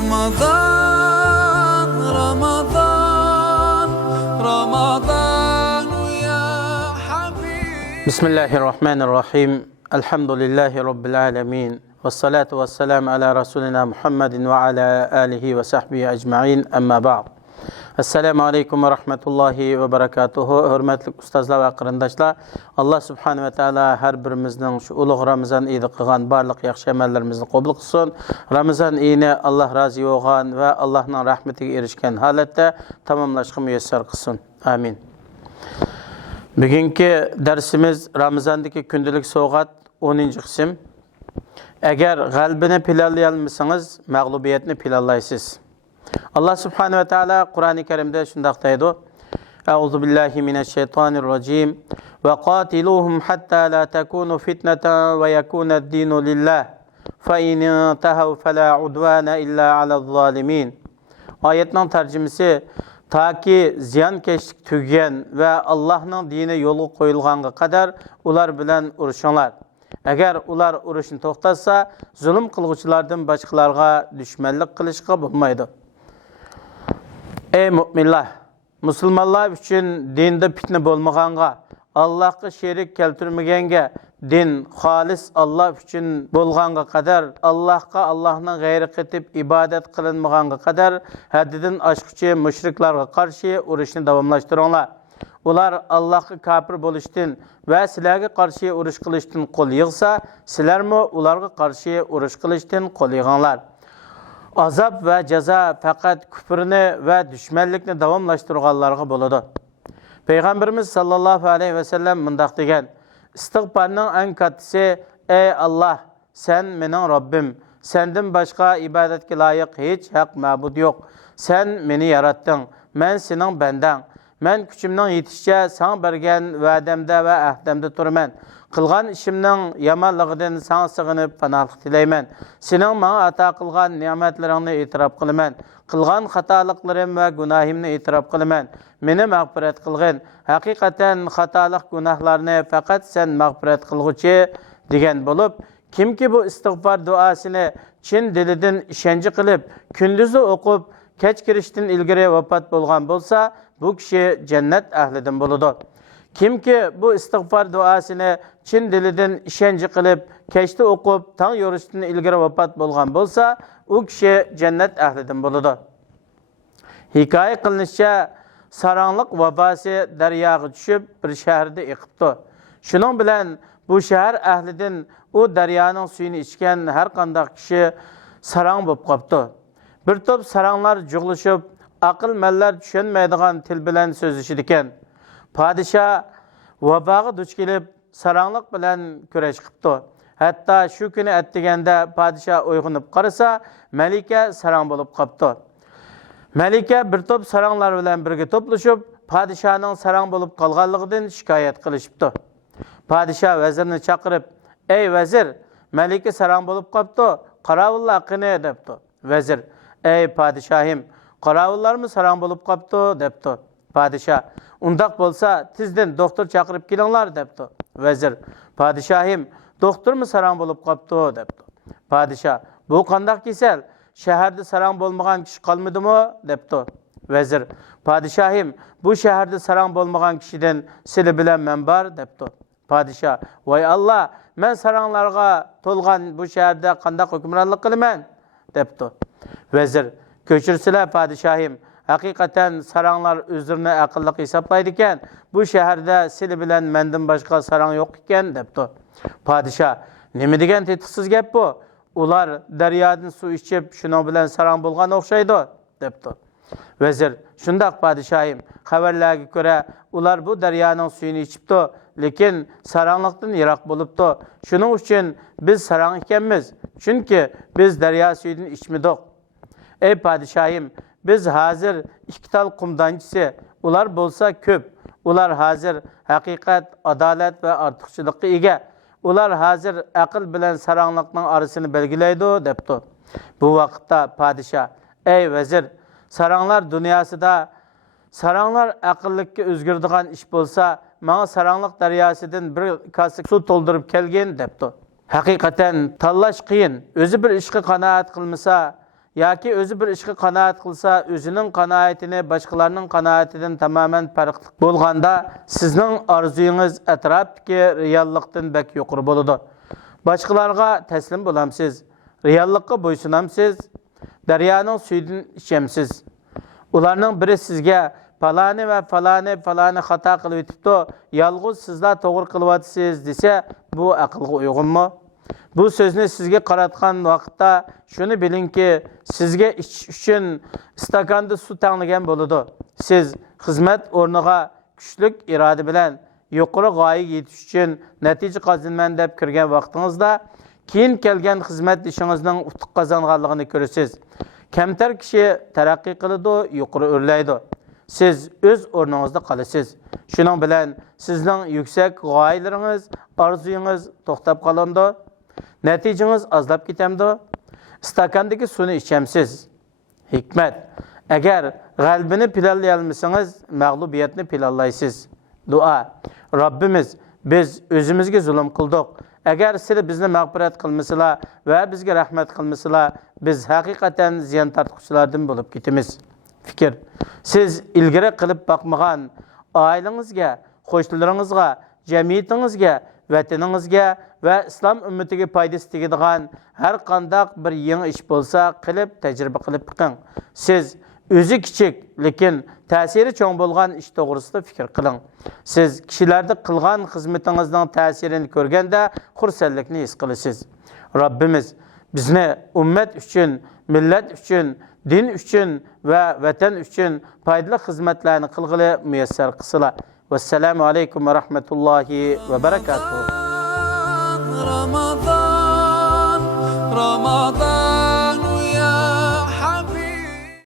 Ramazan, Ramazan, Ramazan ya Habib. Bismillahirrahmanirrahim. Elhamdülillahi Rabbil alemin. Ve salatu ve selamu ala Resulina Muhammedin ve ala alihi ve sahbihi ecma'in. Amma ba'd. Assalamu alaikum ve rahmetullahi ve berekatuhu. Hürmetli ustazlar ve kırındaşlar. Allah subhanahu ve teala her birimizden şu uluğ Ramazan iyidi kılgan barlık yaxşı emellerimizni qabul qilsin. Ramazan iyini Allah razı olgan ve Allah'ın rahmetiga erişken halette tamamlaşqı müyesser qilsin. Amin. Bugünkü dersimiz Ramazandaki gündelik soğat 10. kısım. Eğer kalbini planlayalmasanız mağlubiyetini planlaysınız. Allah subhanahu ve teala Kur'an-ı Kerim'de şundak deydi. Euzu billahi mineşşeytanirracim. Ve qatiluhum hatta la tekunu fitneten ve yekuna dinu lillah. Fe in intahav fela udvana illa ala'z zalimin. Ayetinin tercümesi ta ki ziyankeşlik tügen ve Allah'ın dini yolu koyulğanğa kadar ular bilen uruşanlar. Eğer ular uruşun toxtasa, zulüm kılgıçlardan başkalarga düşmanlık kılışqa bulmaydı. Ey müminler, Müslümanlar için dinde fitne bolmağanğa, Allah'a şerik keltirmegenge, din halis Allah için bolğanğa kadar, Allah'a Allah'ın gayri qetip ibadet kılınmağanğa kadar, haddidin aşkıcı müşriklarga karşı uruşunu davamlaştırınlar. Ular Allah'a kafir boluştun ve sizlerge karşı uruş kılıştın kol yığsa, sizler mi ularga karşı uruş kılıştın kol yığanlar. Azap ve ceza fakat küfrünü ve düşmanlıkını davamlaştırganlarga boladı. Peygamberimiz sallallahu aleyhi ve sellem mındaq degen, istiğfarının en katısı, ey Allah, sen menin Rabbim, senden başka ibadetke layık hiç hak mabud yok. Sen meni yarattın, men senin benden. Men küçümden yetişçe sana bergen vədemde ve ahdemde turmen. Kılgan işimden yamanlığından sana sığınıp panalık dileymen. Senin bana ata kılgan nimetlerini itiraf kılmen. Kılgan hatalıklarım ve günahimni itiraf kılmen. Meni mağfiret kılgın. Hakikaten hatalık günahlarını fakat sen mağfiret kılgıcı degen bulup, kim ki bu istiğfar duasını Çin dilidin işenci kılıp, kündüzü okup, keç kiriştin ilgiri vefat bolgan bolsa, bu kişi cennet ahlidin buludu. Kim ki bu istiğfar duasını Çin dilidin işenci kılıp, keçti okup, tan yoruştun ilgiri vefat bolgan bolsa, o kişi cennet ahlidin buludu. Hikaye kılınışça, saranlık vabası deryağı düşüp bir şehirde yıkıptı. Şunun bilen bu şehir ahlidin o deryanın suyunu içken her kandak kişi sarang bop kaptı. Bir top saranglar cuglaşıp, akıl meller düşünmeydiğin til bilen sözleşidiken, padişah vabağı duç gelip saranglık bilen küreş kıptı. Hatta şu günü ettigende padişah uygunup qarasa, Melike sarang bolup kaptı. Melike bir top saranglar bilen birge toplaşıp, padişahın sarang bolup kalğanlığından şikayet kılışıptı. Padişah vezirini çakırıp, ey vezir, Melike sarang bolup kaptı, qaravullah hakkını depti. Vezir, ey padişahim, qaravullar mı sarang bolup kaptı depti. Padişah, undaq bolsa tizden doktor çakırıp kelinglar depti. Vezir, padişahim, doktor mu sarang bolup kaptı depti. Padişah, bu qandaq kesel, şehirde sarang bolmagan kişi kalmadı mı depti. Vezir, padişahim, bu şehirde sarang bolmagan kişiden sili bilen men bar depti. Padişah, vay Allah, men saranglarga tolgan bu şehirde qandaq hükümranlık kılımen depti. Vezir, köçürsüler padişahim, hakikaten saranglar özlerine akıllık hesaplaydıken, bu şehirde sili bilen menden başka sarang yok iken depti. Padişah, nemi degen tetiksiz gep bu? Ular deryadan su içip şunu bilen sarang bulgan okşaydı depti. Vezir, şundak padişahim, haberlerge göre ular bu deryanın suyunu içipti, lekin saranglıktan yirak boluptu. Şunun için biz sarang ikenmiz. Çünkü biz derya suyunu içmedik. Ey padişahim, biz hazır iki tal kumdancısı, ular bolsa köp. Ular hazır hakikat, adalet ve artıkçılıkı ege. Ular hazır akıl bilen saranglıkның arasını belgileydi depti. Bu vakitte padişah, ey vezir, saranglar dünyasında saranglar akıllıkka özgürdiğen iş bolsa, bana saranglık deryasından bir kasık su doldurup kelgen depti. Hakikaten tallaş kıyın, özü bir işki kanaat kılmasa, yoki o'zi bir ishga qanoat qilsa, o'zining qanoatini boshqalarning qanoatidan tamoman farqli bo'lganda, sizning orzuyingiz atrofdagi reallikdan bak yuqori bo'ladi. Boshqalarga taslim bo'lamsiz, reallikka bo'ysunamsiz, daryoning suyidan ichamsiz. Ularning biri sizga falani va falani xato qilib o'tibdi, yolg'iz sizlar to'g'ri qilyapsiz desa, bu aqlga uyg'unmi? Bu so'zni sizga qaratgan vaqtda shuni bilingki, sizga ichish uchun stakanda suv tanlagan bo'ladi. Siz xizmat o'rniga kuchlik iroda bilan yuqori g'oyaga yetish uchun natija qozonman deb kirgan vaqtingizda, keyin kelgan xizmat ishingizning utuq qozonganligini ko'rasiz. Kamtar kishi taraqqiy qiladi, yuqori o'rlaydi. Siz o'z o'rningizda qolasiz. Shuning bilan sizning yuksak g'oyalaringiz, orzuyingiz to'xtab qolindi. Natijangiz azlab ketamdi. Stakandagi suvni ichamsiz. Hikmat: agar g'albini pilallay olmasangiz, mag'lubiyatni pilallaysiz. Duo: Robbimiz, biz o'zimizga zulm qildik. Agar sizlar bizni mag'firat qilmasalar va bizga rahmat qilmasalar, biz haqiqatan ziyon tortquchilardan bo'lib ketamiz. Fikr: siz ilgari qilib boqmagan oilangizga, qo'shnilaringizga, jamiyatingizga, vataningizga va islom ummatiga foydasi tegadigan har qanday bir yangi ish bo'lsa, qilib tajriba qilib biqing. Siz o'zi kichik, lekin ta'siri cho'ng bo'lgan ish to'g'risida fikr qiling. Siz kishilarda qilgan xizmatingizning ta'sirini ko'rganda xursandlikni his qilasiz. Robbimiz bizni ummat uchun, millat uchun, din uchun va vatan uchun foydali xizmatlarni qilg'ili muyassar qilsalar. Vassalamu alaykum va rahmatullohi va barakatuh. Ramadan